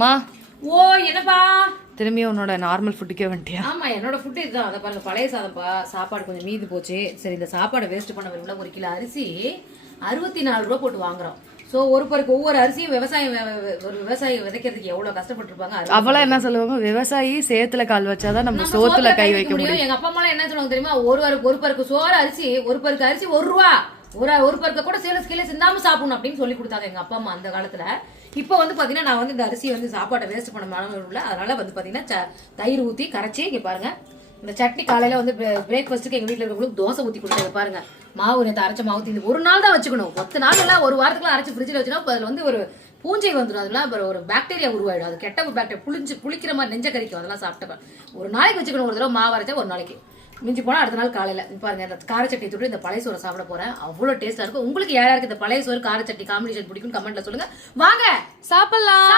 மா ஓ என்னப்பா திரும்பி உன்னோட நார்மல் ஃபுட்டுக்கே வந்துட்டியா? ஆமா என்னோட ஃபுட்டு இதுதான். அதை பாருங்க, பழைய சாதம்ப்பா. சாப்பாடு கொஞ்சம் மீது போச்சு. சரி இந்த சாப்பாடை வேஸ்ட் பண்ண விரும்பல. 1 கிலோ அரிசி 64 ரூபா போட்டு வாங்குறோம். சோ ஒரு பருக்கு ஒவ்வொரு அரிசியும் ஒரு விவசாயி விதைக்கிறதுக்கு எவ்வளவு கஷ்டப்பட்டிருப்பாங்க. அவளா என்ன சொல்லுவாங்க, விவசாயி சேத்துல கால் வச்சாதான் நம்ம சோத்துல கை வைக்க முடியும். எங்க அப்பா அம்மா என்ன சொல்லுவாங்க தெரியுமா, ஒரு பருக்கு சோறு அரிசி, ஒரு பருக்கு அரிசி 1 ரூபா, ஒரு பருக்க கூட சேலஸ் கீழே சிந்தாம சாப்பிடணும் அப்படின்னு சொல்லி கொடுத்தாங்க எங்க அப்பா அம்மா அந்த காலத்துல. இப்போ வந்து பாத்தீங்கன்னா நான் வந்து இந்த அரிசி வந்து சாப்பாட்டை வேஸ்ட் பண்ண மாட்டேன். அதனால வந்து பாத்தீங்கன்னா தயிர் ஊத்தி கரைச்சி இங்க பாருங்க. இந்த சட்னி காலையில வந்து பிரேக்ஃபாஸ்ட்டுக்கு எங்க வீட்டுல இருக்கவங்களுக்கு தோசை ஊத்தி கொடுத்தேன். பாருங்க, மாவு நேற்று அரைச்ச மாவு தீந்து 1 நாள் தான் வச்சுக்கணும். 10 நாள் எல்லாம் 1 வாரத்துக்குலாம் அரைச்சு ஃப்ரிட்ஜில் வச்சுனா அதுல வந்து ஒரு பூஞ்சை வந்துடும். அதெல்லாம் அப்புறம் ஒரு பாக்டீரியா உருவாயிடும். அது கெட்ட பாக்டீரியா புளிக்கிற மாதிரி நெஞ்ச கறிக்கும். அதெல்லாம் சாப்பிட்டேன். ஒரு நாளைக்கு வச்சுக்கணும். ஒரு தடவை மாவு அரைச்சா ஒரு நாளைக்கு, மிஞ்சி போனா அடுத்த நாள் காலையில பாருங்க இந்த காரச்சட்டி தொட்டு இந்த பழைய சோறை சாப்பிட போறேன். அவ்வளவு டேஸ்டா இருக்கும். உங்களுக்கு யாராருக்கு இந்த பழைய சோறு காரச்சட்டி காம்பினேஷன் பிடிக்கும் கமெண்ட்ல சொல்லுங்க. வாங்க சாப்பிடலாம்.